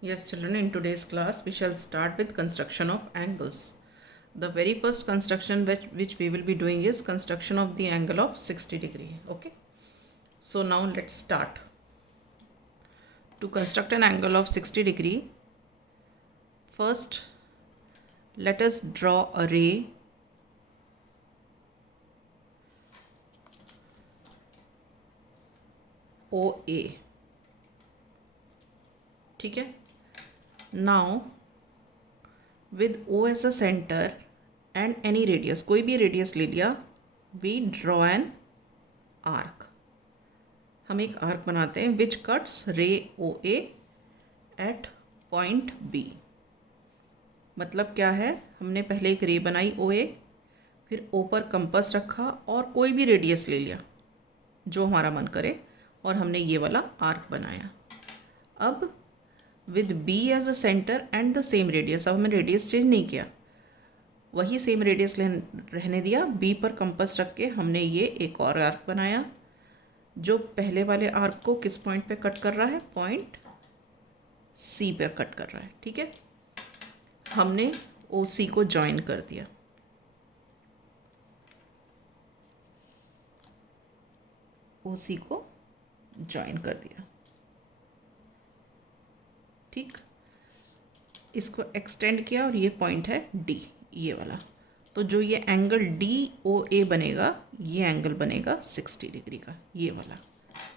Yes, children, in today's class, we shall start with construction of angles. The very first construction which we will be doing is construction of the angle of 60 degree. Okay. So now let's start. To construct an angle of 60 degree, first let us draw a ray OA. ठीक है. Now with O as a center and any radius, कोई भी radius ले लिया, we draw an arc. हम एक आर्क बनाते हैं विच कट्स रे ओ ए एट पॉइंट बी. मतलब क्या है, हमने पहले एक रे बनाई ओ ए, फिर ओ पर कंपस रखा और कोई भी रेडियस ले लिया जो हमारा मन करे और हमने ये वाला आर्क बनाया. अब with B as a centre and the same radius, अब हमने रेडियस चेंज नहीं किया, वही सेम रेडियस रहने दिया. बी पर कंपस रख के हमने ये एक और आर्क बनाया जो पहले वाले आर्क को किस पॉइंट पे कट कर रहा है, पॉइंट सी पर कट कर रहा है. ठीक है. हमने ओ सी को ज्वाइन कर दिया. ओ सी को ज्वाइन कर दिया. ठीक. इसको एक्सटेंड किया और ये पॉइंट है डी, ये वाला. तो जो ये एंगल डी ओ ए बनेगा, ये एंगल बनेगा 60 डिग्री का, ये वाला.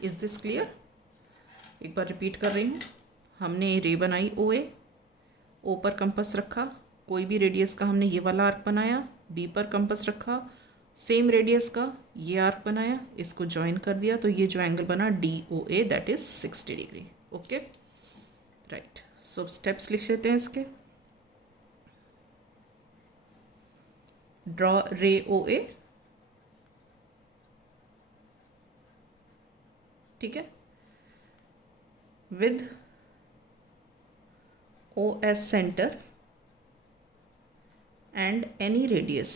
Is this clear? एक बार रिपीट कर रही हूँ. हमने रे बनाई ओ ए, ओ पर कंपस रखा, कोई भी रेडियस का हमने ये वाला आर्क बनाया, बी पर कंपस रखा, सेम रेडियस का ये आर्क बनाया, इसको ज्वाइन कर दिया, तो ये जो एंगल बना D O A that is 60 degree. Okay, right. So steps लिख लेते हैं इसके. ड्रॉ रे ओ ए. ठीक है. With O as center and any radius,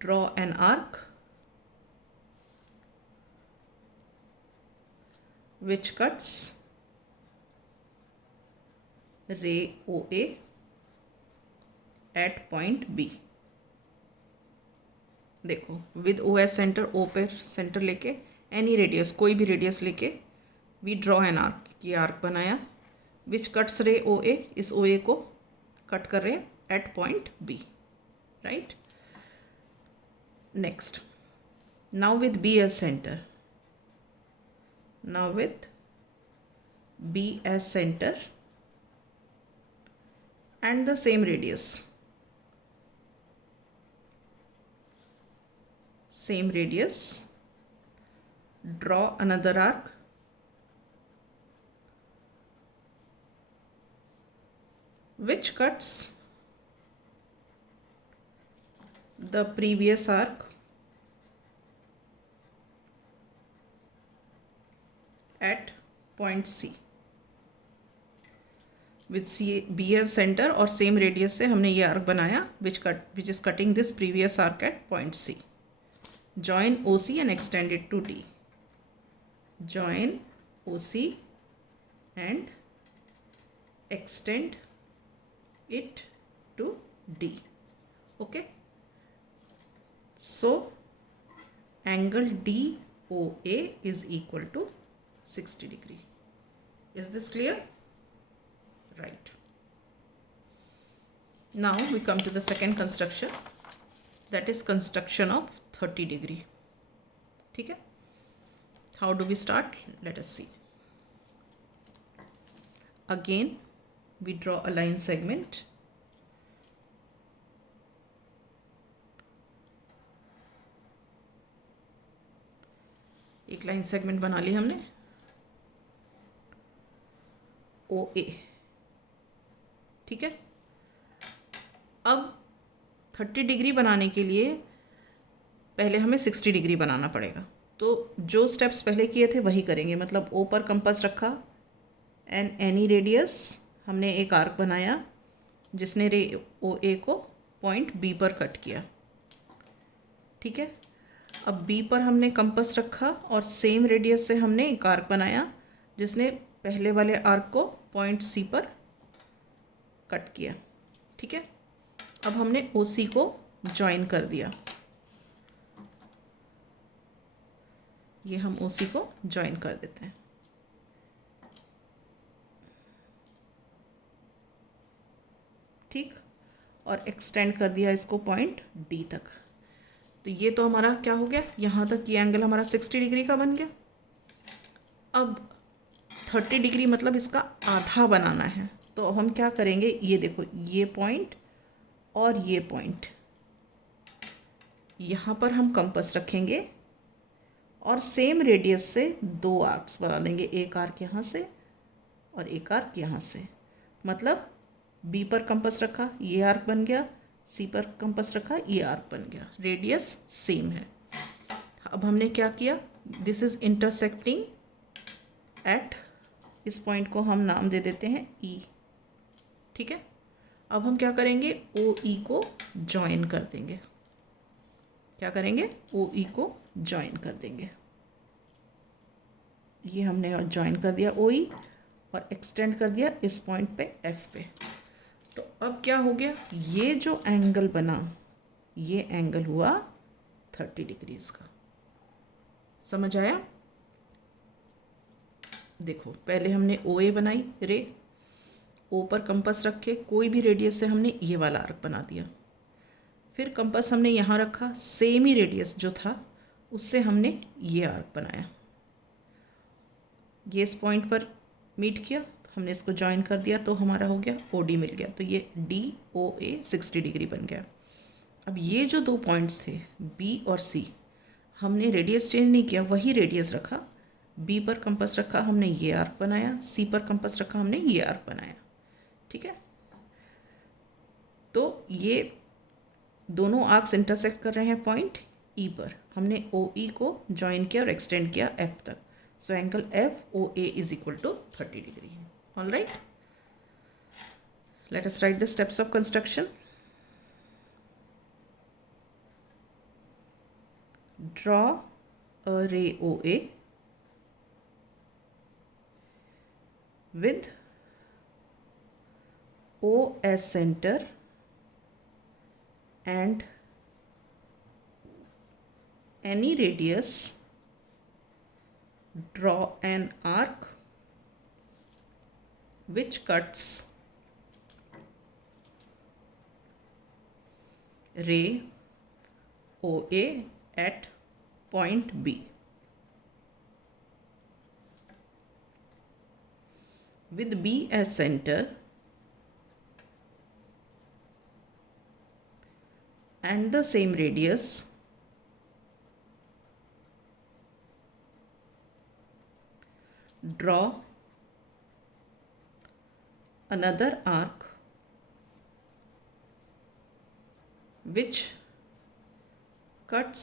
draw an arc which cuts ray OA at point B. देखो, विद ओ एस सेंटर, ओ पर सेंटर लेके एनी रेडियस, कोई भी रेडियस लेके वी ड्रॉ एन आर्क, ये आर्क बनाया विच कट्स रे ओ ए, इस ओ ए को कट कर रहे हैं at point B. Right. Next, now with B as centre, now with B as centre and the same radius, same radius, draw another arc which cuts the previous arc at point C. with C B as center और same radius से हमने ये आर्क बनाया which is cutting this previous arc at point C. Join OC and extend it to D. Join OC and extend it to D. Okay. So angle DOA is equal to 60 degree. Is this clear? Right. Now we come to the second construction, that is construction of 30 degree. ठीक है. How do we start? Let us see. Again we draw a line segment. एक line segment बना ली हमने ओ ए. ठीक है. अब 30 डिग्री बनाने के लिए पहले हमें 60 डिग्री बनाना पड़ेगा. तो जो स्टेप्स पहले किए थे वही करेंगे. मतलब ओ पर कंपास रखा एंड एनी रेडियस, हमने एक आर्क बनाया जिसने रे ओ ए को पॉइंट बी पर कट किया. ठीक है. अब बी पर हमने कंपास रखा और सेम रेडियस से हमने एक आर्क बनाया जिसने पहले वाले आर्क को पॉइंट सी पर कट किया। ठीक है, अब हमने ओ सी को ज्वाइन कर दिया। ये हम ओ सी को ज्वाइन कर देते हैं। ठीक, और एक्सटेंड कर दिया इसको पॉइंट डी तक। तो ये तो हमारा क्या हो गया, यहाँ तक ये एंगल हमारा 60 डिग्री का बन गया। अब 30 डिग्री मतलब इसका आधा बनाना है, तो हम क्या करेंगे, ये देखो ये पॉइंट और ये पॉइंट, यहाँ पर हम कंपास रखेंगे और सेम रेडियस से दो आर्क्स बना देंगे, एक आर्क यहाँ से और एक आर्क यहाँ से। मतलब बी पर कंपास रखा, ये आर्क बन गया, सी पर कंपास रखा, ये आर्क बन गया, रेडियस सेम है। अब हमने क्या किया, दिस इज इंटरसेक्टिंग एट, इस पॉइंट को हम नाम दे देते हैं ई। ठीक है, अब हम क्या करेंगे, ओ ई को ज्वाइन कर देंगे। क्या करेंगे, ओ ई को ज्वाइन कर देंगे। ये हमने और ज्वाइन कर दिया ओ ई और एक्सटेंड कर दिया इस पॉइंट पे एफ पे। तो अब क्या हो गया, ये जो एंगल बना, ये एंगल हुआ 30 डिग्रीज का। समझ आया? देखो पहले हमने ओ ए बनाई रे, ओ पर कंपास रखे, कोई भी रेडियस से हमने ये वाला आर्क बना दिया। फिर कंपास हमने यहाँ रखा, सेम ही रेडियस जो था उससे हमने ये आर्क बनाया। ये इस पॉइंट पर मीट किया, हमने इसको ज्वाइन कर दिया, तो हमारा हो गया ओ डी मिल गया। तो ये डी ओ ए 60 डिग्री बन गया। अब ये जो दो पॉइंट्स थे बी और सी, हमने रेडियस चेंज नहीं किया, वही रेडियस रखा। बी पर कंपास रखा, हमने ये आर्क बनाया, सी पर कंपास रखा, हमने ये आर्क बनाया। ठीक है, तो ये दोनों आर्क्स इंटरसेक्ट कर रहे हैं पॉइंट ई पर। हमने ओ ई को ज्वाइन किया और एक्सटेंड किया एफ तक। So angle F O A is equal to 30 degree. All right, let us write the steps of construction. Draw a ray OA with O as center and any radius. Draw an arc which cuts ray OA at point B. With B as center and the same radius, draw another arc which cuts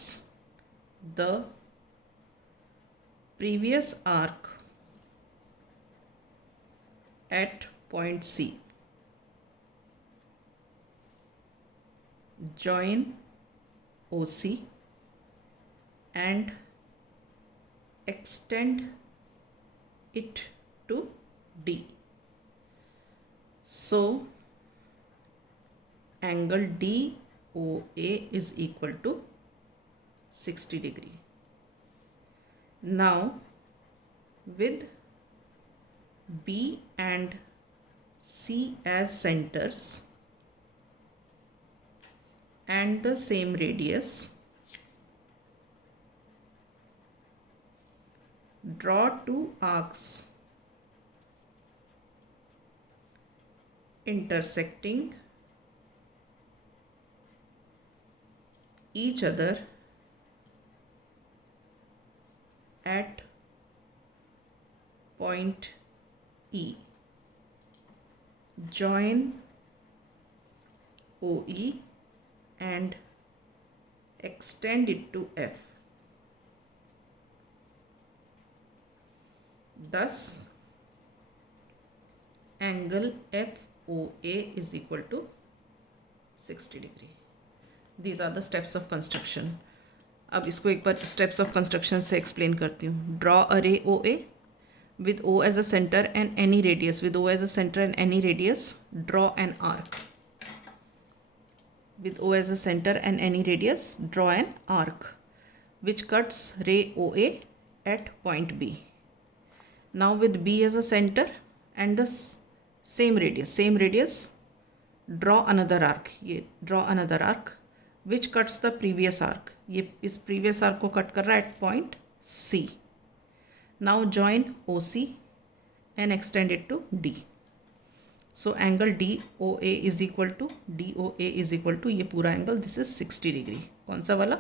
the previous arc at point C. Join OC and extend it to D. So angle DOA is equal to 60 degree. Now with B and C as centers and the same radius, draw two arcs intersecting each other at point E. Join OE and extend it to F. Thus angle FOA is equal to 60 degree. These are the steps of construction. अब इसको एक बार steps of construction से एक्सप्लेन करती हूँ. Draw a रे ओ ए with O as a center and any radius. With O as a center and any radius, draw an arc. With O as a center and any radius, draw an arc which cuts ray OA at point B. Now with B as a center and the same radius, draw another arc. ये draw another arc which cuts the previous arc. ये इस previous arc को cut कर रहा है at point C. Now join OC and extend it to D. So angle DOA is equal to ये पूरा angle this is 60 डिग्री. कौन सा वाला?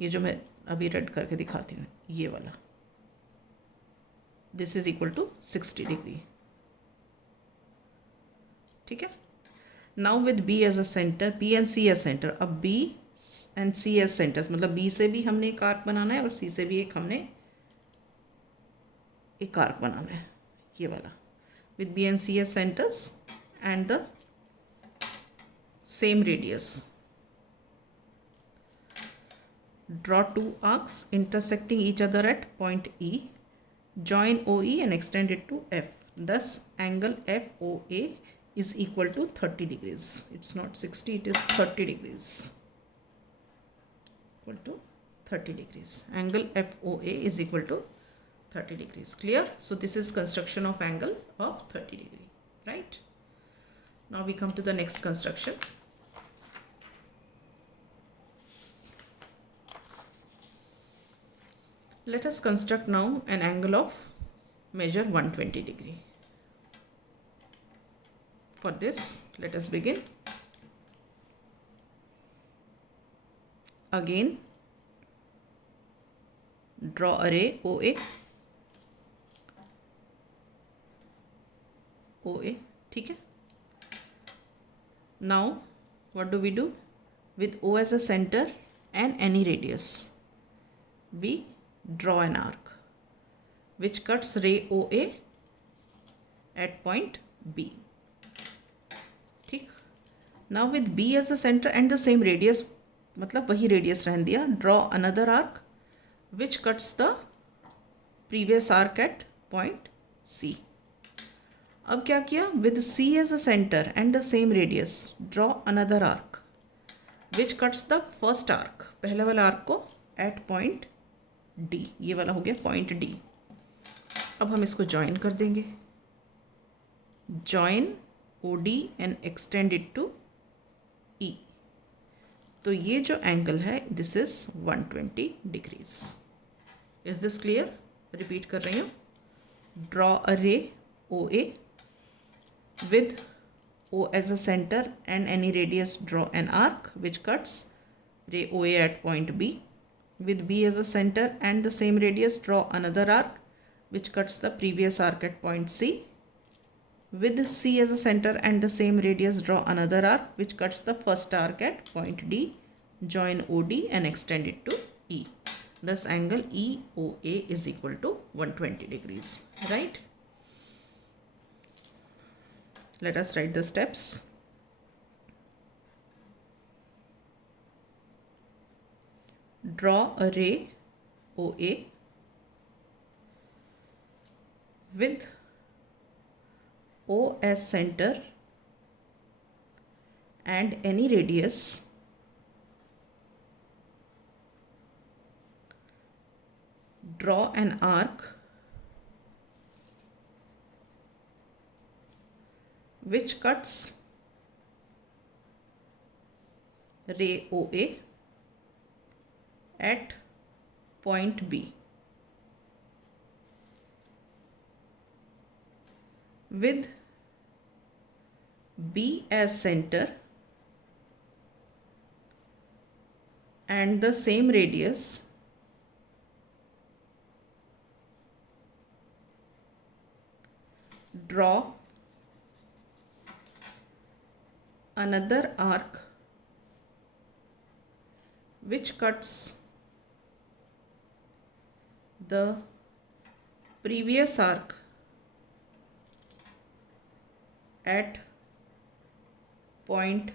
ये जो मैं अभी रेड करके दिखाती हूँ, ये वाला. This is equal to 60 degree. ठीक है. Now with B as a centre, B and C as centre. अब B and C as centres, मतलब B से भी हमने एक आर्क बनाना है और C से भी हमने एक आर्क बनाना है, ये वाला. With B and C as centers and the same radius, draw two arcs intersecting each other at point E. Join OE and extend it to F. Thus angle FOA is equal to 30 degrees. It's not 60, it is 30 degrees. Equal to 30 degrees. Angle FOA is equal to 30 degrees. Clear? So this is construction of angle of 30 degree, right? Now we come to the next construction. Let us construct now an angle of measure 120 degree. For this, let us begin. Again, draw a ray OA. OA, ठीक है. Now what do? With O as a center and any radius, we draw an arc which cuts ray OA at point B. ठीक. Now with B as a center and the same radius, मतलब वही radius रहने दिया. Draw another arc which cuts the previous arc at point C. अब क्या किया? With C as a centre and the same radius, draw another arc which cuts the first arc, पहले वाला आर्क को एट पॉइंट D. ये वाला हो गया पॉइंट D. अब हम इसको ज्वाइन कर देंगे. Join OD and extend it to E. तो ये जो एंगल है this is 120 degrees. Is this clear? Repeat कर रही हूँ. ड्रॉ अ रे OA with O as a center and any radius, draw an arc which cuts ray OA at point B. With B as a center and the same radius, draw another arc which cuts the previous arc at point C. With C as a center and the same radius, draw another arc which cuts the first arc at point D. Join OD and extend it to E. Thus angle EOA is equal to 120 degrees. Right? Let us write the steps. Draw a ray OA with O as center and any radius draw an arc which cuts ray OA at point B. With B as center and the same radius, draw another arc which cuts the previous arc at point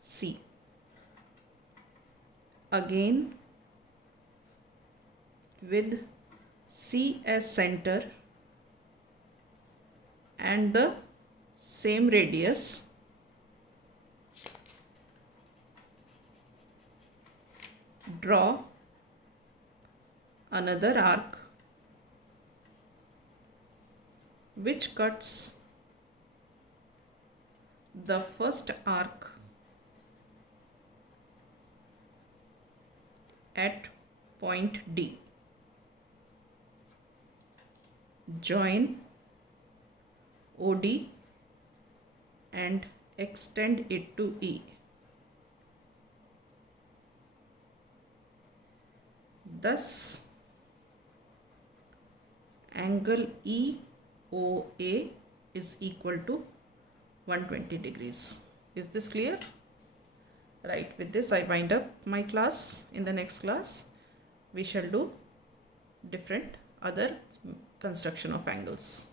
C. Again with C as center and the same radius, draw another arc which cuts the first arc at point D. Join OD and extend it to E. Thus, angle EOA is equal to 120 degrees. Is this clear? Right, with this I wind up my class. In the next class, we shall do different other construction of angles.